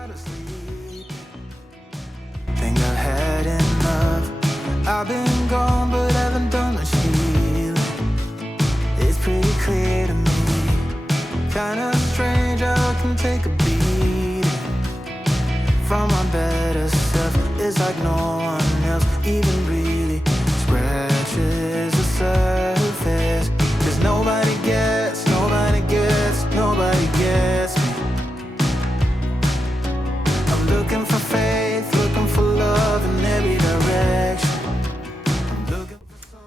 gotta sleep. Think I've had enough. I've been gone, but haven't done much healing. It's pretty clear to me. Kinda strange how I can take a beat from my better self. It's like no one else even really scratches the surface. 'Cause nobody gets me. I'm looking for faith, looking for love in every direction.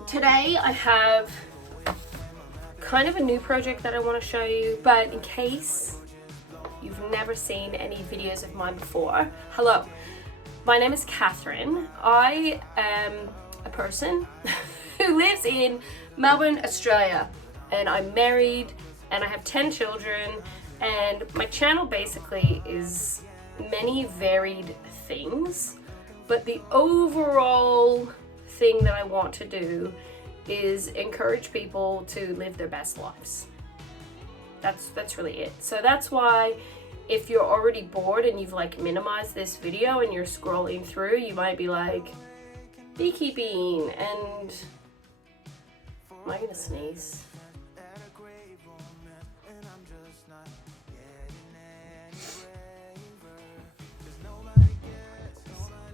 Today I have kind of a new project that I want to show you, but in case you've never seen any videos of mine before, hello, my name is Katherine. I am a person who lives in Melbourne, Australia, and I'm married and I have 10 children, and my channel basically is many varied things, but the overall thing that I want to do is encourage people to live their best lives. That's really it. So that's why if you're already bored and you've like minimized this video and you're scrolling through, you might be like, beekeeping, and am I gonna sneeze?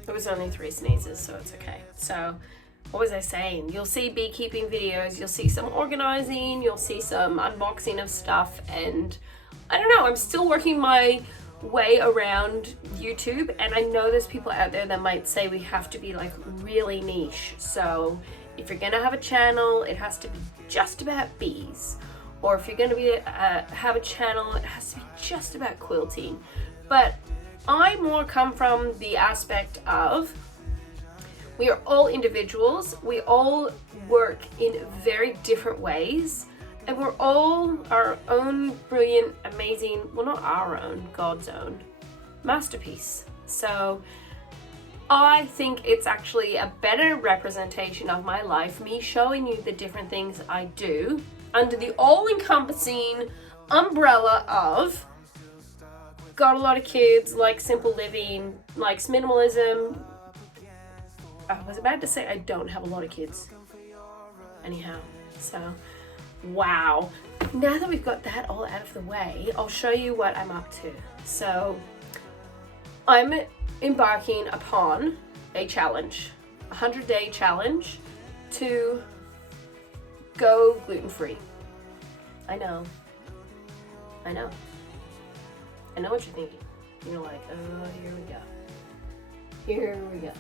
It was only 3 sneezes, so it's okay. So what was I saying? You'll see beekeeping videos, you'll see some organizing, you'll see some unboxing of stuff, and I don't know, I'm still working my way around YouTube, and I know there's people out there that might say we have to be like really niche. So if you're gonna have a channel, it has to be just about bees, or if you're gonna be have a channel, it has to be just about quilting. But I more come from the aspect of we are all individuals, we all work in very different ways, and we're all our own brilliant, amazing, well, not our own, God's own masterpiece. So I think it's actually a better representation of my life, me showing you the different things I do under the all-encompassing umbrella of got a lot of kids, likes simple living, likes minimalism. I was about to say I don't have a lot of kids. Anyhow, so wow. Now that we've got that all out of the way, I'll show you what I'm up to. So I'm embarking upon a challenge, a 100-day challenge to go gluten-free. I know what you're thinking. You're like, oh, here we go.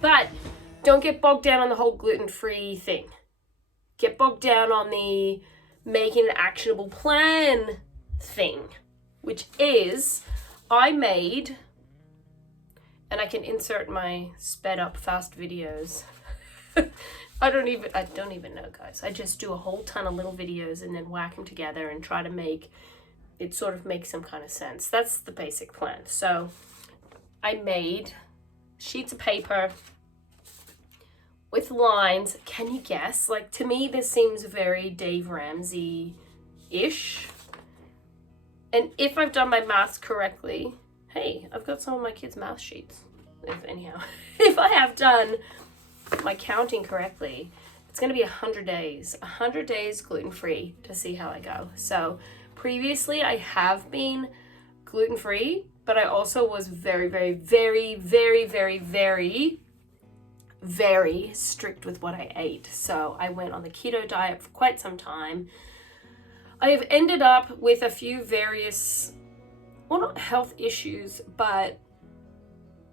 But don't get bogged down on the whole gluten-free thing. Get bogged down on the making an actionable plan thing, which is I made, and I can insert my sped up fast videos. I don't even know, guys. I just do a whole ton of little videos and then whack them together and try to make it sort of make some kind of sense. That's the basic plan. So I made sheets of paper with lines. Can you guess? Like, to me, this seems very Dave Ramsey-ish. And if I've done my maths correctly, hey, I've got some of my kids' math sheets. If I have done my counting correctly, it's going to be 100 days. 100 days gluten-free to see how I go. So previously, I have been gluten-free, but I also was very, very, very, very, very, very, very strict with what I ate. So I went on the keto diet for quite some time. I have ended up with a few various, well, not health issues, but,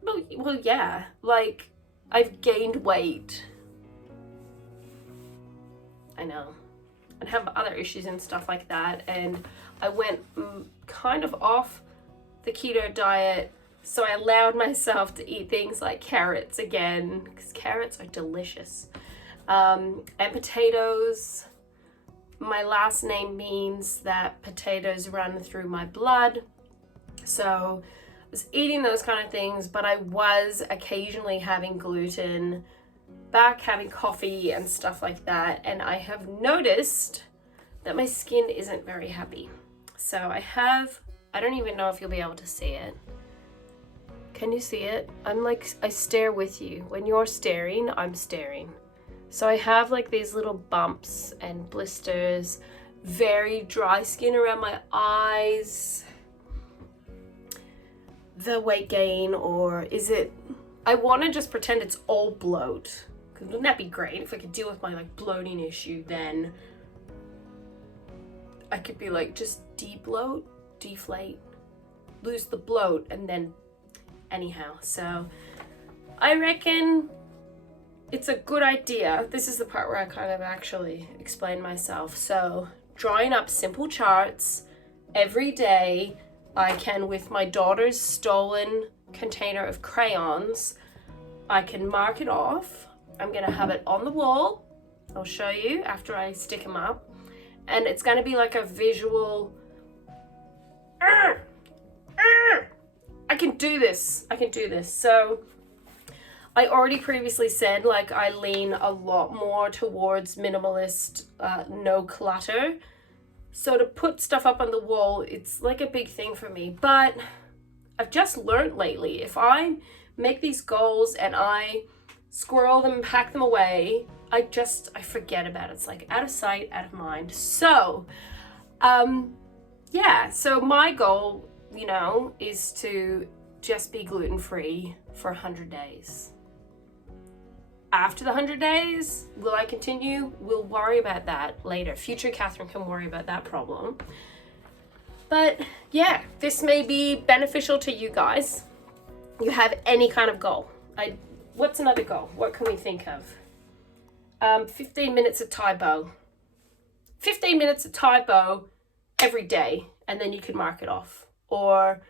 well, yeah, like I've gained weight. I know. And have other issues and stuff like that. And I went kind of off the keto diet, so I allowed myself to eat things like carrots again, because carrots are delicious, and potatoes. My last name means that potatoes run through my blood, so I was eating those kind of things, but I was occasionally having gluten, back having coffee and stuff like that, and I have noticed that my skin isn't very happy. So I don't even know if you'll be able to see it. Can you see it? I'm like, I stare with you. When you're staring, I'm staring. So I have like these little bumps and blisters, very dry skin around my eyes. The weight gain, or is it, I want to just pretend it's all bloat. Because wouldn't that be great if I could deal with my like bloating issue? Then I could be like, just de-bloat, deflate, lose the bloat, and then anyhow. So I reckon it's a good idea. This is the part where I kind of actually explain myself. So drawing up simple charts every day. I can, with my daughter's stolen container of crayons, I can mark it off. I'm gonna have it on the wall. I'll show you after I stick them up. And it's gonna be like a visual, I can do this. So I already previously said, like, I lean a lot more towards minimalist, no clutter. So to put stuff up on the wall, it's like a big thing for me. But I've just learned lately, if I make these goals and I squirrel them and pack them away, I forget about it. It's like out of sight, out of mind. So, yeah, so my goal, you know, is to just be gluten-free for 100 days. After the 100 days, will I continue? We'll worry about that later. Future Katherine can worry about that problem. But yeah, this may be beneficial to you guys. You have any kind of goal. What's another goal? What can we think of? 15 minutes of Thai bow. 15 minutes of Thai bow every day, and then you can mark it off. Or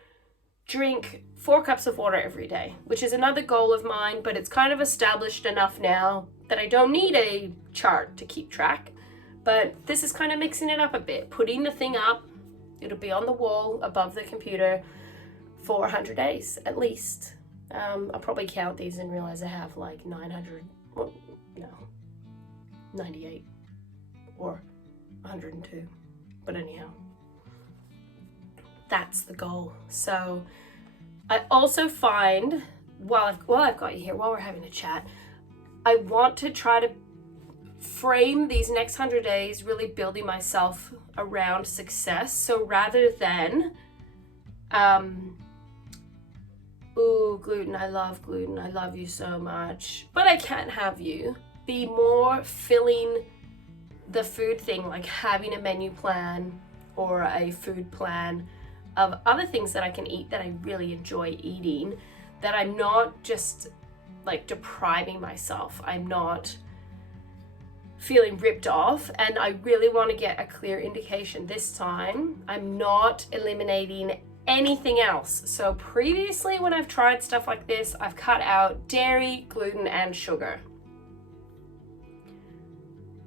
drink 4 cups of water every day, which is another goal of mine, but it's kind of established enough now that I don't need a chart to keep track. But this is kind of mixing it up a bit, putting the thing up. It'll be on the wall above the computer for 100 days at least. I'll probably count these and realize I have like 98 or 102. But anyhow, that's the goal. So I also find, while I've got you here, while we're having a chat, I want to try to frame these next 100 days really building myself around success. So rather than, ooh, gluten, I love you so much, but I can't have you, be more filling the food thing, like having a menu plan or a food plan of other things that I can eat that I really enjoy eating, that I'm not just like depriving myself. I'm not feeling ripped off, and I really want to get a clear indication this time. I'm not eliminating anything else. So previously when I've tried stuff like this, I've cut out dairy, gluten, and sugar.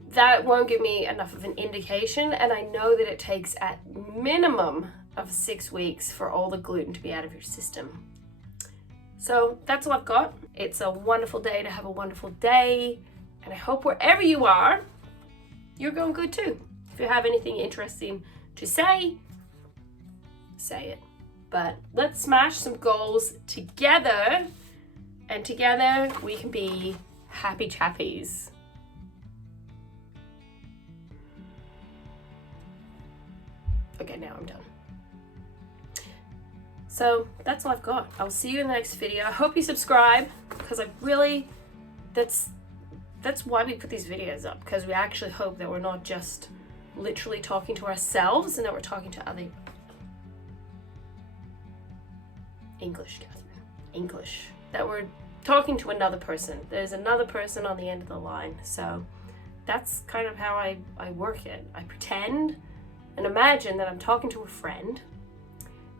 That won't give me enough of an indication, and I know that it takes at minimum of 6 weeks for all the gluten to be out of your system. So that's all I've got. It's a wonderful day to have a wonderful day, and I hope wherever you are, you're going good too. If you have anything interesting to say, say it. But let's smash some goals together, and together we can be happy chappies. Okay, now I'm done. So that's all I've got. I'll see you in the next video. I hope you subscribe, because I really, that's why we put these videos up, because we actually hope that we're not just literally talking to ourselves, and that we're talking to other English, that we're talking to another person. There's another person on the end of the line. So that's kind of how I work it. I pretend and imagine that I'm talking to a friend,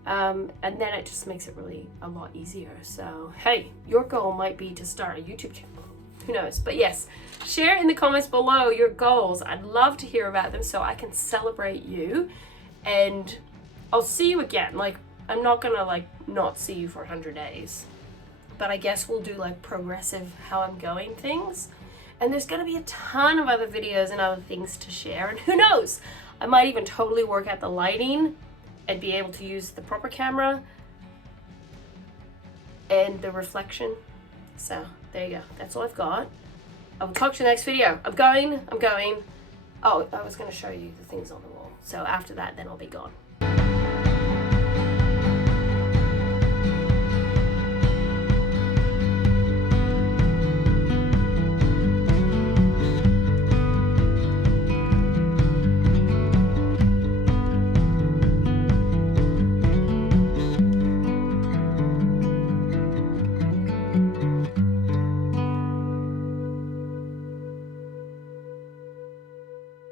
and then it just makes it really a lot easier. So hey, your goal might be to start a YouTube channel. Who knows? But yes, share in the comments below your goals. I'd love to hear about them so I can celebrate you. And I'll see you again. Like, I'm not gonna like not see you for 100 days, but I guess we'll do like progressive how I'm going things. And there's gonna be a ton of other videos and other things to share. And who knows? I might even totally work out the lighting and be able to use the proper camera and the reflection. So there you go. That's all I've got. I will talk to you next video. I'm going. Oh, I was going to show you the things on the wall. So after that, then I'll be gone.